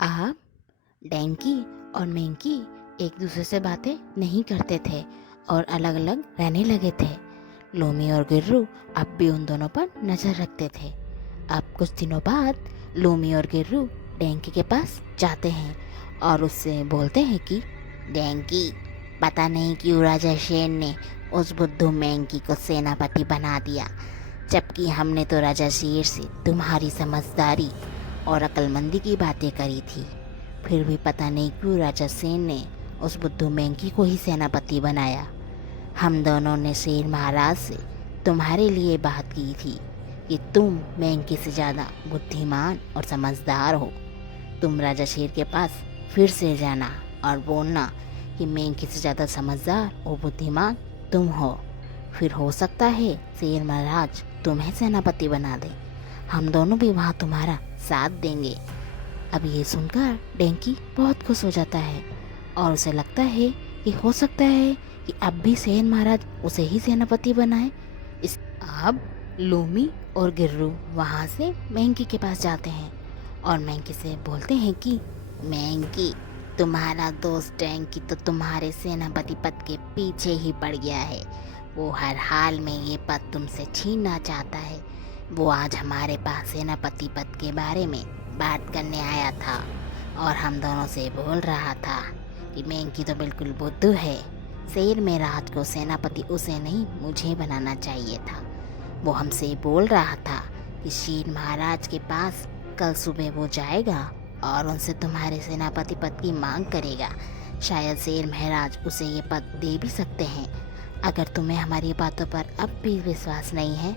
आप डैंकी और मैंकी एक दूसरे से बातें नहीं करते थे और अलग अलग रहने लगे थे। लोमी और गिर्रू अब भी उन दोनों पर नज़र रखते थे। अब कुछ दिनों बाद लोमी और गिर्रू डैंकी के पास जाते हैं और उससे बोलते हैं कि डैंकी, पता नहीं क्यों राजा शेर ने उस बुद्धू मैंकी को सेनापति बना दिया, जबकि हमने तो राजा शेर से तुम्हारी समझदारी और अक्लमंदी की बातें करी थी। फिर भी पता नहीं क्यों राजा सेन ने उस बुद्धू मैंकी को ही सेनापति बनाया। हम दोनों ने शेर महाराज से तुम्हारे लिए बात की थी कि तुम मैंकी से ज़्यादा बुद्धिमान और समझदार हो। तुम राजा शेर के पास फिर से जाना और बोलना कि मैंकी से ज़्यादा समझदार और बुद्धिमान तुम हो। फिर हो सकता है शेर महाराज तुम्हें सेनापति बना दे। हम दोनों भी वहाँ तुम्हारा साथ देंगे। अब ये सुनकर डैंकी बहुत खुश हो जाता है और उसे लगता है कि हो सकता है कि अब भी शेर महाराज उसे ही सेनापति बनाए। इस अब लोमी और गिर्रू वहाँ से मैंकी के पास जाते हैं और मैंकी से बोलते हैं कि मैंकी, तुम्हारा दोस्त डैंकी तो तुम्हारे सेनापति पद के पीछे ही पड़ गया है। वो हर हाल में ये पद तुमसे छीनना चाहता है। वो आज हमारे पास सेनापति पद के बारे में बात करने आया था और हम दोनों से बोल रहा था कि मैंकी तो बिल्कुल बुद्धू है। शेर में राज को सेनापति उसे नहीं मुझे बनाना चाहिए था। वो हमसे बोल रहा था कि शेर महाराज के पास कल सुबह वो जाएगा और उनसे तुम्हारे सेनापति पद की मांग करेगा। शायद शेर महाराज उसे ये पद दे भी सकते हैं। अगर तुम्हें हमारी बातों पर अब भी विश्वास नहीं है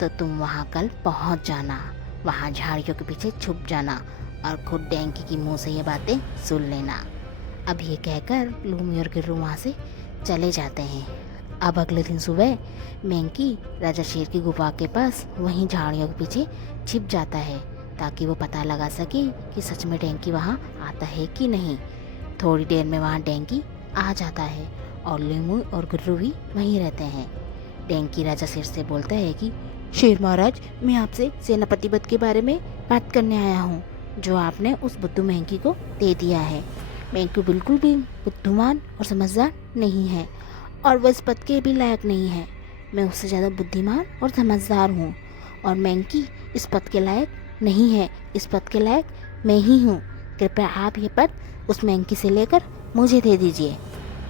तो तुम वहाँ कल पहुँच जाना, वहाँ झाड़ियों के पीछे छुप जाना और खुद डैंकी की मुंह से ये बातें सुन लेना। अब ये कहकर लोमी और गिर्रू वहाँ से चले जाते हैं। अब अगले दिन सुबह मैंकी राजा शेर की गुफा के पास वहीं झाड़ियों के पीछे छिप जाता है ताकि वो पता लगा सके कि सच में डैंकी वहाँ आता है कि नहीं। थोड़ी देर में वहाँ डैंकी आ जाता है और लोमी और गिर्रू भी वहीं रहते हैं। डैंकी राजा शेर से बोलता है कि शेर महाराज, मैं आपसे सेनापति पद के बारे में बात करने आया हूँ जो आपने उस बुद्धू मैंकी को दे दिया है। मैंकी बिल्कुल भी बुद्धिमान और समझदार नहीं है और वह इस पद के भी लायक नहीं है। मैं उससे ज़्यादा बुद्धिमान और समझदार हूँ और मैंकी इस पद के लायक नहीं है। इस पद के लायक मैं ही हूँ। कृपया आप ये पद उस मैंकी से लेकर मुझे दे दीजिए।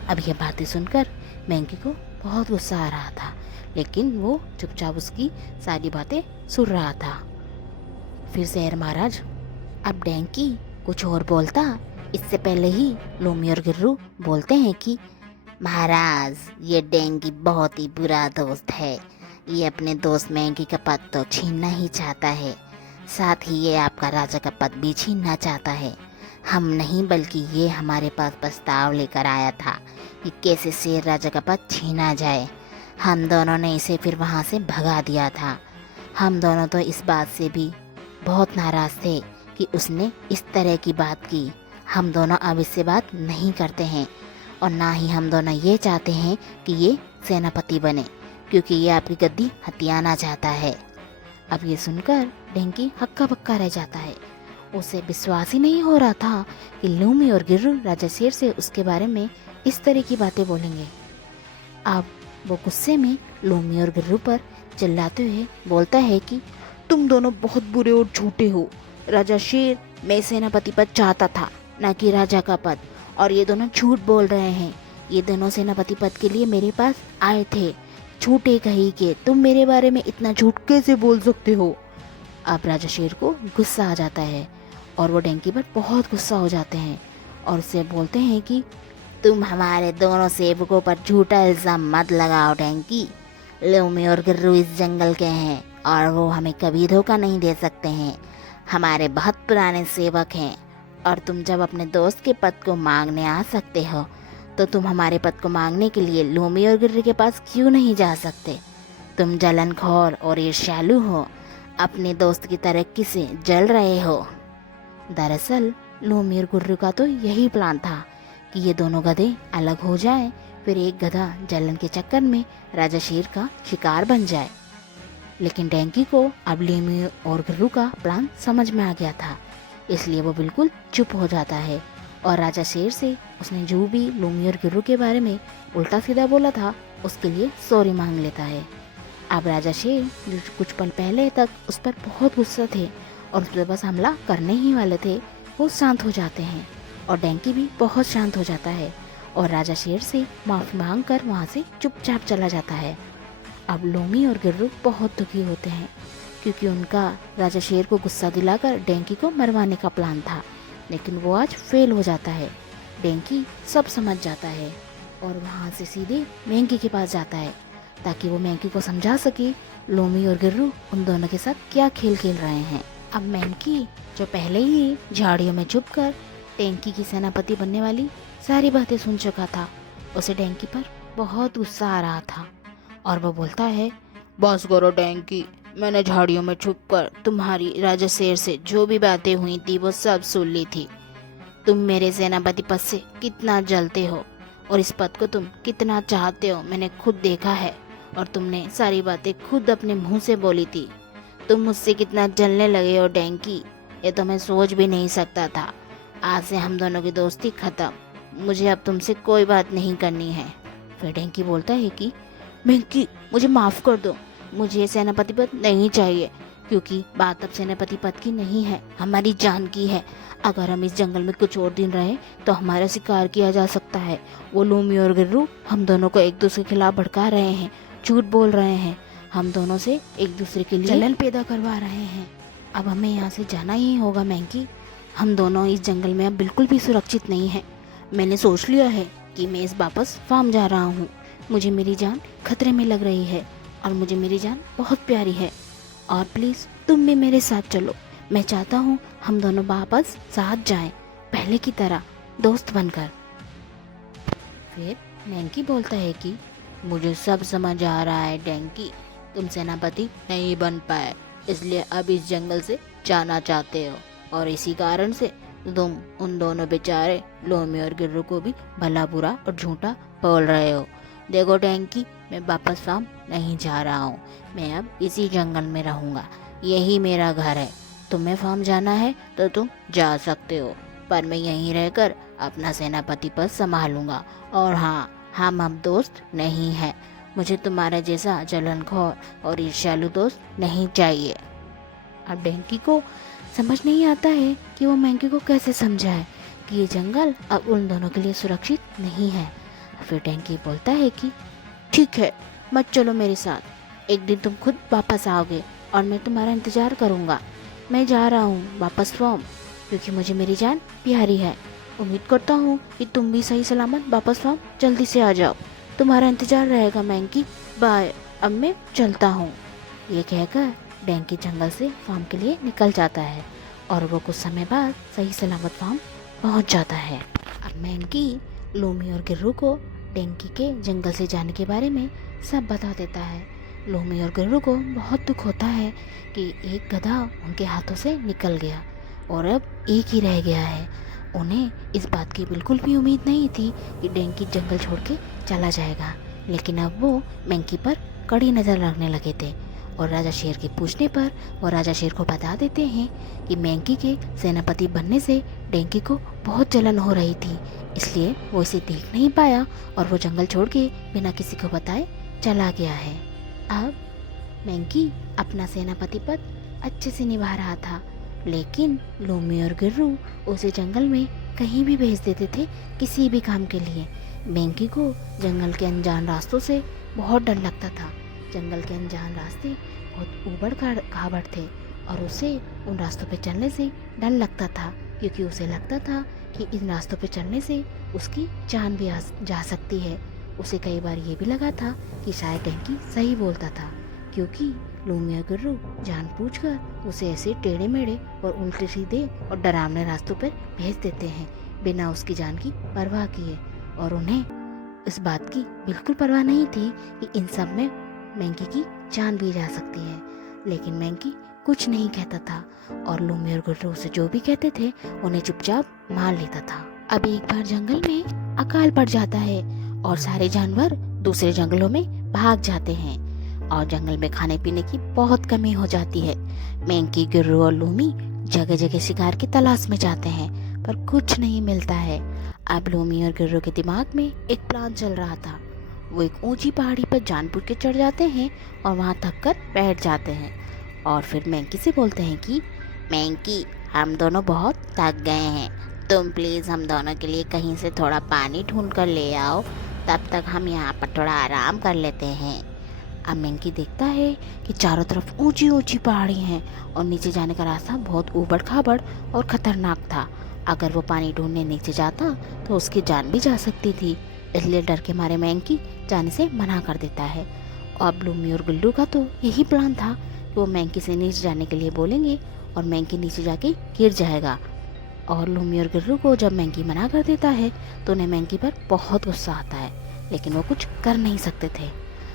अब यह बातें सुनकर मैंकी को बहुत गुस्सा आ रहा था, लेकिन वो चुपचाप उसकी सारी बातें सुन रहा था। फिर शेर महाराज अब डैंकी कुछ और बोलता इससे पहले ही लोमी और गिर्रू बोलते हैं कि महाराज, ये डैंकी बहुत ही बुरा दोस्त है। ये अपने दोस्त मैंकी का पद तो छीनना ही चाहता है, साथ ही ये आपका राजा का पद भी छीनना चाहता है। हम नहीं बल्कि ये हमारे पास प्रस्ताव लेकर आया था कि कैसे शेर राजा का पद छीना जाए। हम दोनों ने इसे फिर वहाँ से भगा दिया था। हम दोनों तो इस बात से भी बहुत नाराज़ थे कि उसने इस तरह की बात की। हम दोनों अब इससे बात नहीं करते हैं और ना ही हम दोनों ये चाहते हैं कि ये सेनापति बने, क्योंकि ये आपकी गद्दी हथियाना चाहता है। अब ये सुनकर डैंकी हक्का बक्का रह जाता है। उसे विश्वास ही नहीं हो रहा था कि लोमी और गिर्रू राजा शेर से उसके बारे में इस तरह की बातें बोलेंगे। अब वो गुस्से में लोमी और गिर्रू पर चिल्लाते हुए बोलता है कि तुम दोनों बहुत बुरे और झूठे हो। राजा शेर मैं सेनापति पद चाहता था, ना कि राजा का पद, और ये दोनों झूठ बोल रहे हैं। ये दोनों सेनापति पद के लिए मेरे पास आए थे। झूठे कहीं के, तुम मेरे बारे में इतना झूठ कैसे बोल सकते हो। अब राजा शेर को गुस्सा आ जाता है और वो डैंकी पर बहुत गुस्सा हो जाते हैं और उससे बोलते हैं कि तुम हमारे दोनों सेवकों पर झूठा इल्ज़ाम मत लगाओ डैंकी। लोमी और गिर्रू इस जंगल के हैं और वो हमें कभी धोखा नहीं दे सकते हैं। हमारे बहुत पुराने सेवक हैं और तुम जब अपने दोस्त के पद को मांगने आ सकते हो तो तुम हमारे पद को मांगने के लिए लोमी और गिर्रू के पास क्यों नहीं जा सकते। तुम जलनखोर और ईर्ष्यालु हो, अपने दोस्त की तरक्की से जल रहे हो। दरअसल लोमी और गिर्रू का तो यही प्लान था कि ये दोनों गधे अलग हो जाएं, फिर एक गधा जलन के चक्कर में राजा शेर का शिकार बन जाए। लेकिन डैंकी को अब लोमी और गिर्रू का प्लान समझ में आ गया था इसलिए वो बिल्कुल चुप हो जाता है और राजा शेर से उसने जो भी लूमी और गिर्रू के बारे में उल्टा सीधा बोला था उसके लिए सॉरी मांग लेता है। अब राजा शेर जो कुछ पल पहले तक उस पर बहुत गुस्सा थे और उस पर बस हमला करने ही वाले थे, वो शांत हो जाते हैं और डैंकी भी बहुत शांत हो जाता है और राजा शेर से माफ़ी मांग कर वहाँ से चुपचाप चला जाता है। अब लोमी और गिर्रू बहुत दुखी होते हैं क्योंकि उनका राजा शेर को गुस्सा दिलाकर डैंकी को मरवाने का प्लान था, लेकिन वो आज फेल हो जाता है। डैंकी सब समझ जाता है और वहाँ से सीधे मैंकी के पास जाता है ताकि वो मैंकी को समझा सके लोमी और गिर्रू उन दोनों के साथ क्या खेल खेल रहे हैं। अब मैंकी जो पहले ही झाड़ियों में छुप कर डैंकी की सेनापति बनने वाली सारी बातें सुन चुका था, उसे डैंकी पर बहुत गुस्सा आ रहा था और वो बोलता है, बस करो डैंकी, मैंने झाड़ियों में छुपकर तुम्हारी राजा शेर से जो भी बातें हुई थी वो सब सुन ली थी। तुम मेरे सेनापति पद से कितना जलते हो और इस पद को तुम कितना चाहते हो मैंने खुद देखा है और तुमने सारी बातें खुद अपने मुंह से बोली थी। तुम मुझसे कितना जलने लगे हो डैंकी, ये तो मैं सोच भी नहीं सकता था। आज से हम दोनों की दोस्ती खत्म, मुझे अब तुमसे कोई बात नहीं करनी है। फिर डैंकी बोलता है कि मैंकी मुझे माफ़ कर दो, मुझे सेनापति पद नहीं चाहिए क्योंकि बात अब सेनापति पद की नहीं है, हमारी जान की है। अगर हम इस जंगल में कुछ और दिन रहे तो हमारा शिकार किया जा सकता है। वो लूमी और गिर्रू हम दोनों को एक दूसरे के खिलाफ भड़का रहे हैं, झूठ बोल रहे हैं, हम दोनों से एक दूसरे के लिए जलन पैदा करवा रहे हैं। अब हमें यहाँ से जाना ही होगा मैंकी, हम दोनों इस जंगल में अब बिल्कुल भी सुरक्षित नहीं है। मैंने सोच लिया है कि मैं इस वापस फार्म जा रहा हूँ। मुझे मेरी जान खतरे में लग रही है और मुझे मेरी जान बहुत प्यारी है और प्लीज़ तुम भी मेरे साथ चलो। मैं चाहता हूँ हम दोनों वापस साथ जाएं, पहले की तरह दोस्त बनकर। फिर मैंकी बोलता है कि मुझे सब समझ आ रहा है डैंकी, तुम सेनापति नहीं बन पाए इसलिए अब इस जंगल से जाना चाहते हो और इसी कारण से तुम उन दोनों बेचारे लोमी और गिर्रू को भी भला बुरा और झूठा बोल रहे हो। देखो डैंकी, मैं वापस फार्म नहीं जा रहा हूँ, मैं अब इसी जंगल में रहूँगा, यही मेरा घर है। तुम्हें फार्म जाना है तो तुम जा सकते हो, पर मैं यहीं रहकर अपना सेनापति पद संभालूंगा। और हाँ, हम अब दोस्त नहीं हैं, मुझे तुम्हारे जैसा जलनखोर और ईर्ष्यालु दोस्त नहीं चाहिए। अब डैंकी को समझ नहीं आता है कि वो मैंकी को कैसे समझाए कि ये जंगल अब उन दोनों के लिए सुरक्षित नहीं है। फिर डैंकी बोलता है कि ठीक है, मत चलो मेरे साथ, एक दिन तुम खुद वापस आओगे और मैं तुम्हारा इंतज़ार करूँगा। मैं जा रहा हूँ वापस फार्म क्योंकि मुझे मेरी जान प्यारी है। उम्मीद करता हूँ कि तुम भी सही सलामत वापस फार्म जल्दी से आ जाओ, तुम्हारा इंतज़ार रहेगा मैंकी, बाय, अब मैं चलता हूँ। ये कहकर डैंकी जंगल से फार्म के लिए निकल जाता है और वो कुछ समय बाद सही सलामत फार्म पहुँच जाता है। अब मैंकी लोमी और गिर्रू को डैंकी के जंगल से जाने के बारे में सब बता देता है। लोमी और गिर्रू को बहुत दुख होता है कि एक गधा उनके हाथों से निकल गया और अब एक ही रह गया है। उन्हें इस बात की बिल्कुल भी उम्मीद नहीं थी कि डैंकी जंगल छोड़ के चला जाएगा, लेकिन अब वो मैंकी पर कड़ी नज़र रखने लगे थे और राजा शेर के पूछने पर वो राजा शेर को बता देते हैं कि मैंकी के सेनापति बनने से डैंकी को बहुत जलन हो रही थी, इसलिए वो इसे देख नहीं पाया और वो जंगल छोड़ के बिना किसी को बताए चला गया है। अब मैंकी अपना सेनापति पद अच्छे से निभा रहा था, लेकिन लोमी और गिर्रू उसे जंगल में कहीं भी भेज देते थे किसी भी काम के लिए। मैंकी को जंगल के अनजान रास्तों से बहुत डर लगता था। जंगल के अनजान रास्ते बहुत ऊबड़ खाबड़ थे और उसे उन रास्तों पे चलने से डर लगता था क्योंकि उसे लगता था कि इन रास्तों पे चलने से उसकी जान भी जा सकती है। उसे कई बार ये भी लगा था कि शायद डैंकी सही बोलता था क्योंकि लोमी और गिर्रू जानबूझकर उसे ऐसे टेढ़े मेढ़े और उल्टे सीधे और डरावने रास्तों पर भेज देते हैं बिना उसकी जान की परवाह किए, और उन्हें इस बात की बिल्कुल परवाह नहीं थी कि इन सब में मैंकी की जान भी जा सकती है। लेकिन मैंकी कुछ नहीं कहता था और लोमी और गिर्रू उसे जो भी कहते थे उन्हें चुपचाप मान लेता था। अब एक बार जंगल में अकाल पड़ जाता है और सारे जानवर दूसरे जंगलों में भाग जाते हैं और जंगल में खाने पीने की बहुत कमी हो जाती है। मैंकी, गिर्रू और लोमी जगह जगह शिकार की तलाश में जाते हैं, पर कुछ नहीं मिलता है। अब लूमी और गिर्रो के दिमाग में एक प्लान चल रहा था। वो एक ऊंची पहाड़ी पर जानबूझ के चढ़ जाते हैं और वहाँ थक कर बैठ जाते हैं और फिर मैंकी से बोलते हैं कि मैंकी, हम दोनों बहुत थक गए हैं, तुम प्लीज़ हम दोनों के लिए कहीं से थोड़ा पानी ढूंढ कर ले आओ, तब तक हम यहाँ पर थोड़ा आराम कर लेते हैं। अब मैंकी देखता है कि चारों तरफ ऊंची ऊंची पहाड़ी हैं और नीचे जाने का रास्ता बहुत ऊबड़ खाबड़ और खतरनाक था। अगर वो पानी ढूंढने नीचे जाता तो उसकी जान भी जा सकती थी, इसलिए डर के मारे मैंकी जाने से मना कर देता है। और लूमी और गुल्लू का तो यही प्लान था कि वो मैंकी से नीचे जाने के लिए बोलेंगे और मैंकी नीचे जाके गिर जाएगा। और लूमी और गिर्रू को जब मैंकी मना कर देता है तो उन्हें मैंकी पर बहुत गुस्सा आता है, लेकिन वो कुछ कर नहीं सकते थे।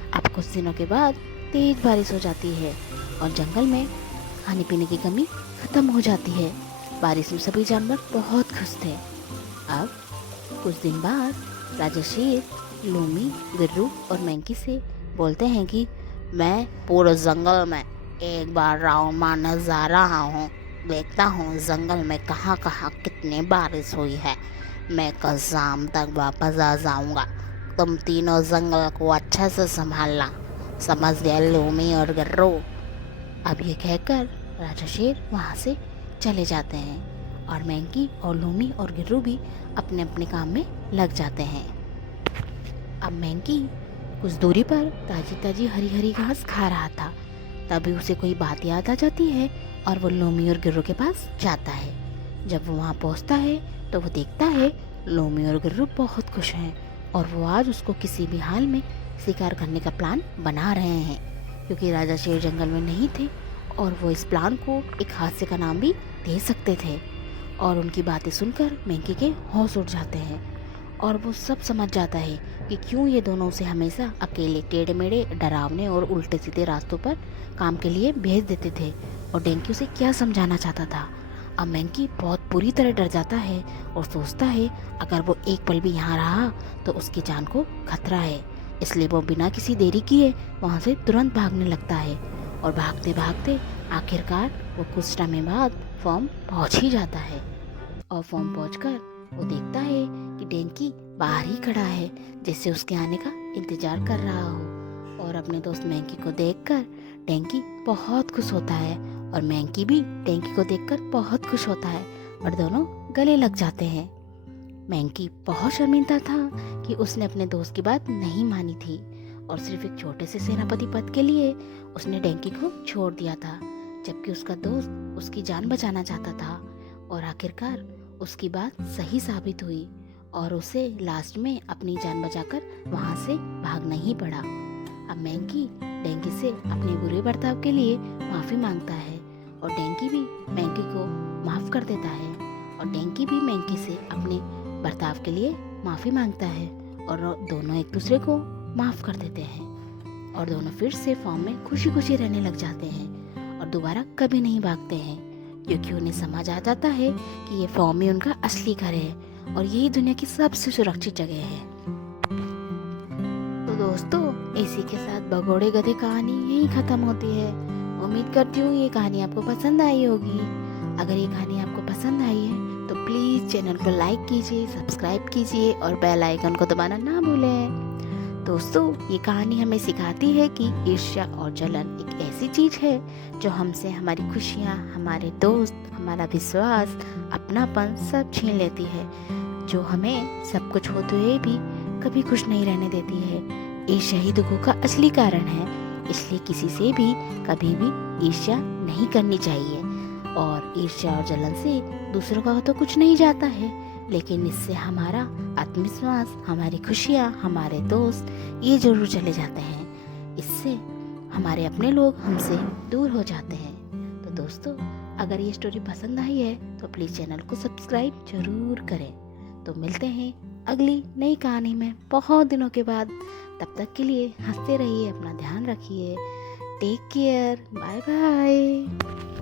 अब कुछ दिनों के बाद तेज बारिश हो जाती है और जंगल में खाने पीने की कमी खत्म हो जाती है। बारिश में सभी जानवर बहुत खुश थे। अब कुछ दिन बाद राजा शेर लूमी, गिर्रू और मैंकी से बोलते हैं कि मैं पूरे जंगल में एक बार राउंड मारने जा रहा हूँ, देखता हूँ जंगल में कहाँ कहाँ कितनी बारिश हुई है। मैं कल शाम तक वापस आ जाऊँगा, तुम तीनों जंगल को अच्छे से संभालना, समझ गए लूमी और गिर्रू। अब ये कहकर राजा शेर वहाँ से चले जाते हैं और मैंकी और लूमी और गिर्रू भी अपने अपने काम में लग जाते हैं। अब मैंकी कुछ दूरी पर ताजी ताजी हरी हरी घास खा रहा था, तभी उसे कोई बात याद आ जाती है और वो लूमी और गिर्रू के पास जाता है। जब वो वहाँ पहुँचता है तो वो देखता है लूमी और गिर्रू बहुत खुश हैं और वो आज उसको किसी भी हाल में शिकार करने का प्लान बना रहे हैं, क्योंकि राजा शेर जंगल में नहीं थे और वो इस प्लान को एक हादसे का नाम भी दे सकते थे। और उनकी बातें सुनकर मैंकी के होश उड़ जाते हैं और वो सब समझ जाता है कि क्यों ये दोनों उसे हमेशा अकेले टेढ़े मेढ़े डरावने और उल्टे सीधे रास्तों पर काम के लिए भेज देते थे और डेंकी उसे क्या समझाना चाहता था। अब मैंकी बहुत बुरी तरह डर जाता है और सोचता है अगर वो एक पल भी यहाँ रहा तो उसकी जान को खतरा है, इसलिए वो बिना किसी देरी किए वहाँ से तुरंत भागने लगता है। और भागते भागते आखिरकार वो कुछ समय बाद फॉर्म पहुँच ही जाता है। और फॉर्म पहुँचकर वो देखता है कि डेंकी बाहर ही खड़ा है, जैसे उसके आने का इंतजार कर रहा हो। और अपने दोस्त मैंकी को देखकर डेंकी बहुत खुश होता है और मैंकी भी डेंकी को देखकर बहुत खुश होता है और दोनों गले लग जाते हैं। मैंकी बहुत शर्मिंदा था कि उसने अपने दोस्त की बात नहीं मानी थी और सिर्फ एक छोटे से सेनापति पद के लिए उसने डेंकी को छोड़ दिया था, जबकि उसका दोस्त उसकी जान बचाना चाहता था। और आखिरकार उसकी बात सही साबित हुई और उसे लास्ट में अपनी जान बचाकर वहाँ से भागना ही पड़ा। अब मैंकी डेंकी से अपने बुरे बर्ताव के लिए माफ़ी मांगता है और डेंकी भी मैंकी को माफ़ कर देता है और डेंकी भी मैंकी से अपने बर्ताव के लिए माफ़ी मांगता है और दोनों एक दूसरे को माफ़ कर देते हैं और दोनों फिर से फॉर्म में खुशी खुशी रहने लग जाते हैं और दोबारा कभी नहीं भागते हैं, क्योंकि उन्हें समझ आ जाता है कि ये फॉर्म ही उनका असली घर है और यही दुनिया की सबसे सुरक्षित जगह है। तो दोस्तों, इसी के साथ भगोड़े गधे कहानी यही खत्म होती है। उम्मीद करती हूँ ये कहानी आपको पसंद आई होगी। अगर ये कहानी आपको पसंद आई है तो प्लीज़ चैनल को लाइक कीजिए, सब्सक्राइब कीजिए और बेल आइकन को दबाना ना भूलें। दोस्तों, ये कहानी हमें सिखाती है कि ईर्ष्या और जलन एक ऐसी चीज़ है जो हमसे हमारी खुशियाँ, हमारे दोस्त, हमारा विश्वास, अपनापन सब छीन लेती है, जो हमें सब कुछ होते हुए भी कभी खुश नहीं रहने देती है। ईर्ष्या ही दुखों का असली कारण है, इसलिए किसी से भी कभी भी ईर्ष्या नहीं करनी चाहिए। और ईर्ष्या और जलन से दूसरों का तो कुछ नहीं जाता है, लेकिन इससे हमारा आत्मविश्वास, हमारी खुशियाँ, हमारे दोस्त ये जरूर चले जाते हैं। इससे हमारे अपने लोग हमसे दूर हो जाते हैं। तो दोस्तों, अगर ये स्टोरी पसंद आई है तो प्लीज़ चैनल को सब्सक्राइब जरूर करें। तो मिलते हैं अगली नई कहानी में बहुत दिनों के बाद। तब तक के लिए हंसते रहिए, अपना ध्यान रखिए। Take care, bye bye.